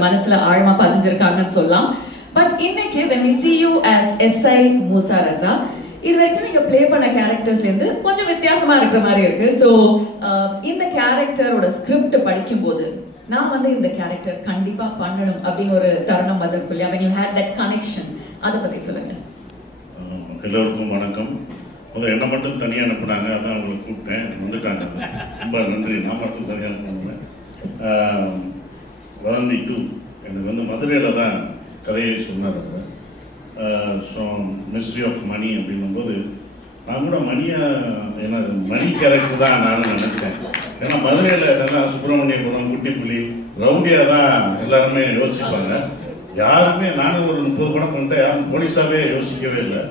மனசுல ஆழமா பதிஞ்சிருக்காங்கன்னு சொல்லலாம். பட் இன்னைக்கு when we see you as SI மூசா ரஸா, இது வரைக்கும் நீங்க ப்ளே பண்ண கேரக்டர்ஸ்ல இருந்து கொஞ்சம் வித்தியாசமா இருக்கிற மாதிரி இருக்கு. ஸோ இந்த கேரக்டரோட ஸ்கிரிப்ட் படிக்கும்போது நான் வந்து இந்த கேரக்டர் கண்டிப்பா பண்ணணும் அப்படின்னு ஒரு தருணம் வந்திருக்கும் இல்லையா? when you had that connection, அதை பத்தி சொல்லுங்க. எல்லோருக்கும் வணக்கம். முதல்ல என்ன மட்டும் தனியாக அனுப்புனாங்க, அதான் அவங்களை கூப்பிட்டேன், வந்துட்டாங்க. ரொம்ப நன்றி. நான் மட்டும் தனியாக அனுப்புனேன். வதந்தி 2 எனக்கு வந்து மதுரையில் தான் கதையை சொன்னார். ஸோ மிஸ்ட்ரி ஆஃப் மணி அப்படின்னும்போது நான் கூட ஏன்னா மணி கேரக்டர் தான் நானும் நினச்சேன். ஏன்னா மதுரையில் நல்லா சுப்பிரமணியபுரம், குட்டிப்புலி, ரவுடியாக தான் எல்லாருமே யோசிப்பாங்க. யாருமே நானும் ஒரு 30 படம் பண்ணிட்டேன், யாரும் போலீஸாகவே யோசிக்கவே இல்லை.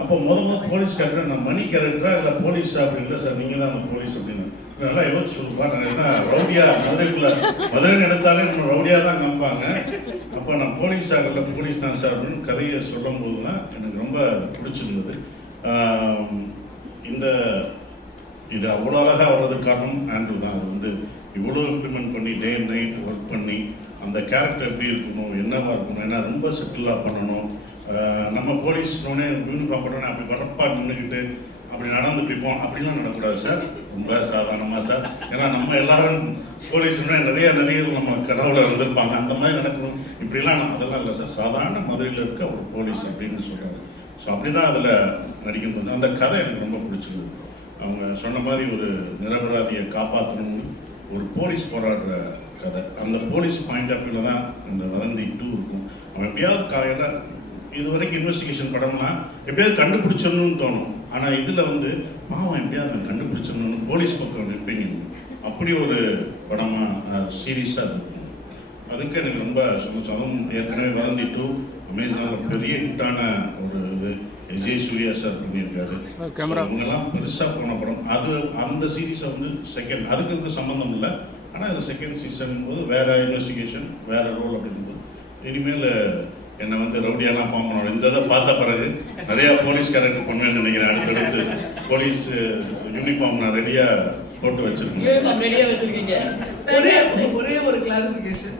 அப்போ முதல் போலீஸ் கேரக்டர் நான் மணி கேரக்டரா இல்லை போலீஸா அப்படின்னு இல்லை சார், நீங்கள் தான் அந்த போலீஸ் அப்படின்னு நல்லா யோசிச்சு சொல்லுவாங்க. ஏன்னா ரவுடியா மதுரை எடுத்தாலே நம்ம ரவுடியாக தான் காமிப்பாங்க. அப்போ நான் போலீஸ் ஆகல, போலீஸ் தான் சார் அப்படின்னு கதையை சொல்லும் போது தான் எனக்கு ரொம்ப பிடிச்சிருந்தது. இது அவ்வளோ அழகாக வர்றதுக்கு காரணம் ஆண்ட்ரூ தான். அது வந்து இவ்வளோ இம்ப்ளிமெண்ட் பண்ணி டே அண்ட் நைட் ஒர்க் பண்ணி அந்த கேரக்டர் எப்படி இருக்கணும், என்னவா இருக்கணும், ஏன்னா ரொம்ப செட்டிலாக பண்ணணும். நம்ம போலீஸ்னோடனே யூனிஃபார்ம் போட்டோன்னே அப்படி பரப்பா நின்றுக்கிட்டு அப்படி நடந்துட்டு இருப்போம், அப்படிலாம் நடக்கூடாது சார். ரொம்ப சாதாரணமாக சார். ஏன்னா நம்ம எல்லாரும் போலீஸ்னா நிறைய நடிகர்கள் நம்ம கடவுளை இருந்திருப்பாங்க, அந்த மாதிரி நடக்கணும். இப்படிலாம் அதெல்லாம் இல்லை சார், சாதாரண மதுரையில் இருக்க ஒரு போலீஸ் அப்படின்னு சொல்கிறாரு. ஸோ அப்படி தான் அதில் நடிக்கும்போது அந்த கதை எனக்கு ரொம்ப பிடிச்சிருந்தது. அவங்க சொன்ன மாதிரி ஒரு நிரபராதியை காப்பாற்றணும்னு ஒரு போலீஸ் போராடுற கதை. அந்த போலீஸ் பாயிண்ட் ஆஃப் வியூவில் தான் இந்த வதந்தி 2 இருக்கும். அவன் எப்படியாவது காலையில் இது வரைக்கும் இன்வெஸ்டிகேஷன் படம்னா எப்படியாவது கண்டுபிடிச்சிடணும்னு தோணும். ஆனால் இதில் வந்து பாவம் எப்படியாவது நான் கண்டுபிடிச்சிடணும்னு போலீஸ் பக்கம் நிற்பீங்க. அப்படி ஒரு படமாக சீரியஸாக இருக்கும். அதுக்கு எனக்கு ரொம்ப சந்தோஷம். ஏற்கனவே வதந்தி 2 அமேசானில் பெரிய ஹிட்டான ஒரு இது விஜய் சூர்யா சார் பண்ணியிருக்காரு. இவங்கெல்லாம் பெருசாக போன படம். அந்த சீரீஸை வந்து செகண்ட், அதுக்கு சம்மந்தம் இல்லை. ஆனால் இது செகண்ட் சீசன் போது வேறு இன்வெஸ்டிகேஷன், வேறு ரோல் அப்படிங்கும்போது இனிமேல் என்னை வந்து ரவுடியெல்லாம் பார்க்கணும். இந்த இதை பார்த்த பிறகு நிறையா போலீஸ் கேரக்டர் பண்ணுவேன்னு நினைக்கிறேன். அடுத்தடுத்து போலீஸ் யூனிஃபார்ம் நான் ரெடியாக போட்டு வச்சிருக்கேன். ஒரே ஒரு கிளாரிஃபிகேஷன்.